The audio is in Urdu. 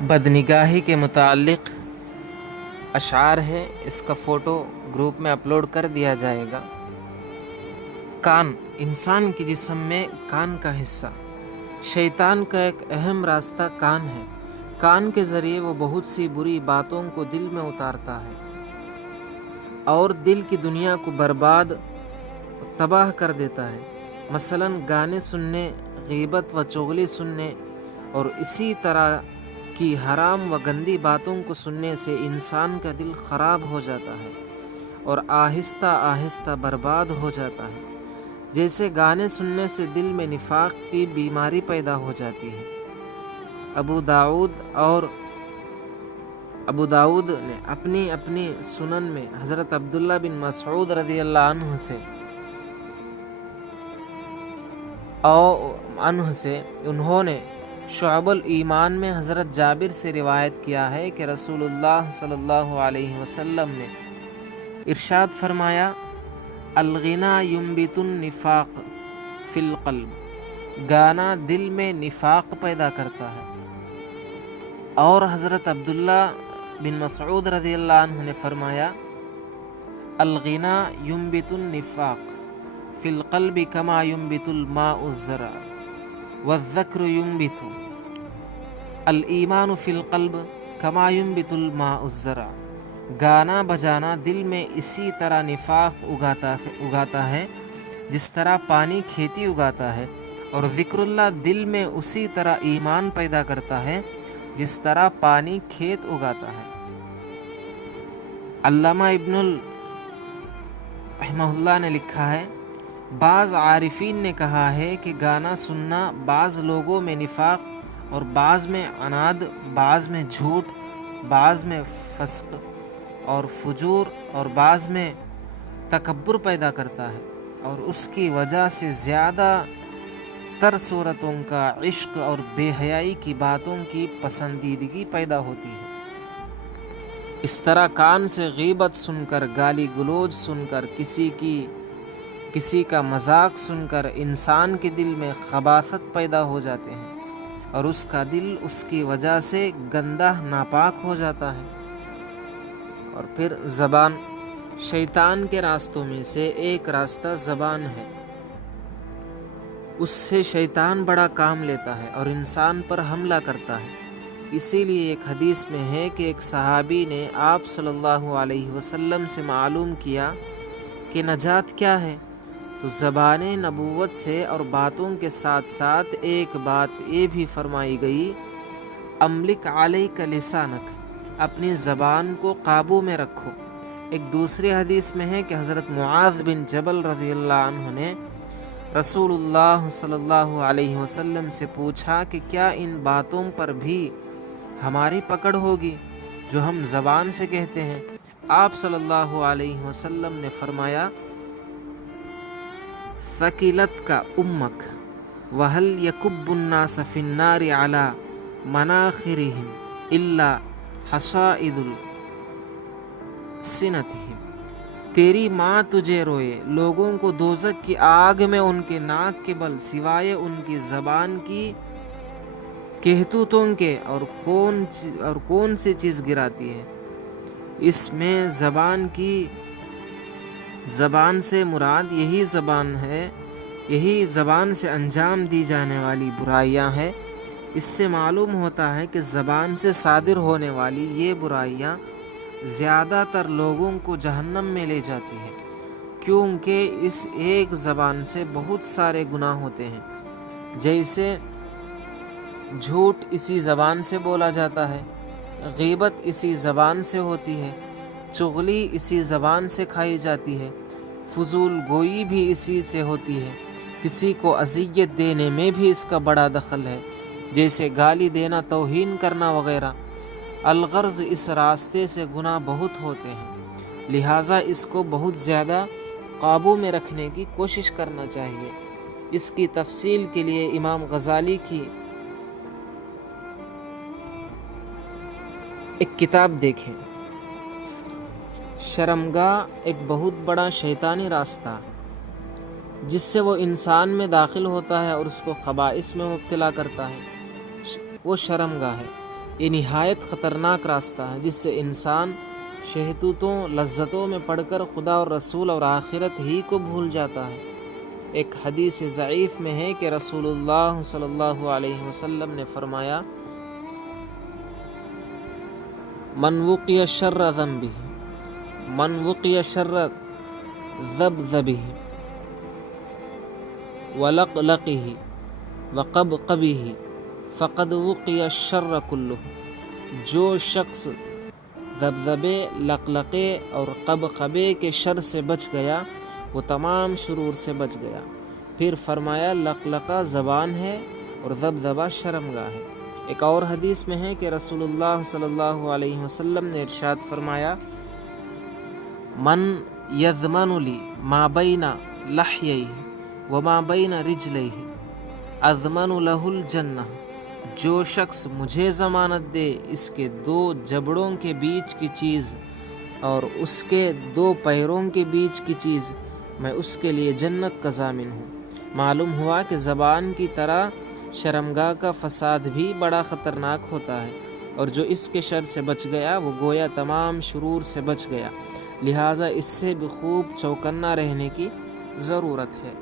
بدنگاہی کے متعلق اشعار ہے، اس کا فوٹو گروپ میں اپلوڈ کر دیا جائے گا۔ کان، انسان کے جسم میں کان کا حصہ۔ شیطان کا ایک اہم راستہ کان ہے۔ کان کے ذریعے وہ بہت سی بری باتوں کو دل میں اتارتا ہے اور دل کی دنیا کو برباد تباہ کر دیتا ہے۔ مثلاً گانے سننے، غیبت و چغلی سننے اور اسی طرح کی حرام و گندی باتوں کو سننے سے انسان کا دل خراب ہو جاتا ہے اور آہستہ آہستہ برباد ہو جاتا ہے۔ جیسے گانے سننے سے دل میں نفاق کی بیماری پیدا ہو جاتی ہے۔ ابو داؤد نے اپنی سنن میں حضرت عبداللہ بن مسعود رضی اللہ عنہ سے انہوں نے شعب الایمان میں حضرت جابر سے روایت کیا ہے کہ رسول اللہ صلی اللہ علیہ وسلم نے ارشاد فرمایا، الغنا ينبت النفاق فی القلب، گانا دل میں نفاق پیدا کرتا ہے۔ اور حضرت عبداللہ بن مسعود رضی اللہ عنہ نے فرمایا، الغنا ينبت النفاق فی القلب کما ينبت الماء الزرع والذکر ينبت الایمان فی القلب کما ينبت الماء الزرع۔ گانا بجانا دل میں اسی طرح نفاق اگاتا ہے جس طرح پانی کھیتی اگاتا ہے، اور ذکر اللہ دل میں اسی طرح ایمان پیدا کرتا ہے جس طرح پانی کھیت اگاتا ہے۔ علامہ ابن رحمہ اللہ نے لکھا ہے، بعض عارفین نے کہا ہے کہ گانا سننا بعض لوگوں میں نفاق اور بعض میں عناد، بعض میں جھوٹ، بعض میں فسق اور فجور اور بعض میں تکبر پیدا کرتا ہے، اور اس کی وجہ سے زیادہ تر صورتوں کا عشق اور بے حیائی کی باتوں کی پسندیدگی پیدا ہوتی ہے۔ اس طرح کان سے غیبت سن کر، گالی گلوچ سن کر، کسی کا مذاق سن کر انسان کے دل میں خباثت پیدا ہو جاتے ہیں اور اس کا دل اس کی وجہ سے گندہ ناپاک ہو جاتا ہے۔ اور پھر زبان، شیطان کے راستوں میں سے ایک راستہ زبان ہے۔ اس سے شیطان بڑا کام لیتا ہے اور انسان پر حملہ کرتا ہے۔ اسی لیے ایک حدیث میں ہے کہ ایک صحابی نے آپ صلی اللہ علیہ وسلم سے معلوم کیا کہ نجات کیا ہے، تو زبان نبوت سے اور باتوں کے ساتھ ساتھ ایک بات یہ بھی فرمائی گئی، املک علیک لسانک، اپنی زبان کو قابو میں رکھو۔ ایک دوسری حدیث میں ہے کہ حضرت معاذ بن جبل رضی اللہ عنہ نے رسول اللہ صلی اللہ علیہ وسلم سے پوچھا کہ کیا ان باتوں پر بھی ہماری پکڑ ہوگی جو ہم زبان سے کہتے ہیں؟ آپ صلی اللہ علیہ وسلم نے فرمایا، ثقلت کا امک وہل یکب الناس فی النار علی مناخرہم الا حصائد السنتہم، تیری ماں تجھے روئے، لوگوں کو دوزخ کی آگ میں ان کے ناک کے بل سوائے ان کی زبان کی کہتوتوں کے اور کون سی چیز گراتی ہے۔ اس میں زبان سے مراد یہی زبان ہے، یہی زبان سے انجام دی جانے والی برائیاں ہیں۔ اس سے معلوم ہوتا ہے کہ زبان سے صادر ہونے والی یہ برائیاں زیادہ تر لوگوں کو جہنم میں لے جاتی ہیں، کیونکہ اس ایک زبان سے بہت سارے گناہ ہوتے ہیں۔ جیسے جھوٹ اسی زبان سے بولا جاتا ہے، غیبت اسی زبان سے ہوتی ہے، چغلی اسی زبان سے کھائی جاتی ہے، فضول گوئی بھی اسی سے ہوتی ہے، کسی کو اذیت دینے میں بھی اس کا بڑا دخل ہے، جیسے گالی دینا، توہین کرنا وغیرہ۔ الغرض اس راستے سے گناہ بہت ہوتے ہیں، لہٰذا اس کو بہت زیادہ قابو میں رکھنے کی کوشش کرنا چاہیے۔ اس کی تفصیل کے لیے امام غزالی کی ایک کتاب دیکھیں۔ شرمگاہ ایک بہت بڑا شیطانی راستہ جس سے وہ انسان میں داخل ہوتا ہے اور اس کو خبائث میں مبتلا کرتا ہے، وہ شرمگاہ ہے۔ یہ نہایت خطرناک راستہ ہے جس سے انسان شہتوتوں لذتوں میں پڑھ کر خدا اور رسول اور آخرت ہی کو بھول جاتا ہے۔ ایک حدیث ضعیف میں ہے کہ رسول اللہ صلی اللہ علیہ وسلم نے فرمایا، من وقی شر ذنبہ من وقی شر ذبذبہ ولقلقہ وقبقبہ فقد وقی الشر کلہ۔ جو شخص ذبذبے، لقلقے اور قبقبے کے شر سے بچ گیا وہ تمام شرور سے بچ گیا۔ پھر فرمایا لقلقہ زبان ہے اور ذبذبہ شرمگاہ ہے۔ ایک اور حدیث میں ہے کہ رسول اللہ صلی اللہ علیہ وسلم نے ارشاد فرمایا، من یضمن لی ما بین لحییہ وما بین رجلیہ اضمن لہ الجنہ۔ جو شخص مجھے ضمانت دے اس کے 2 جبڑوں کے بیچ کی چیز اور اس کے 2 پیروں کے بیچ کی چیز، میں اس کے لیے جنت کا ضامن ہوں۔ معلوم ہوا کہ زبان کی طرح شرمگاہ کا فساد بھی بڑا خطرناک ہوتا ہے، اور جو اس کے شر سے بچ گیا وہ گویا تمام شرور سے بچ گیا۔ لہٰذا اس سے بھی خوب چوکنا رہنے کی ضرورت ہے۔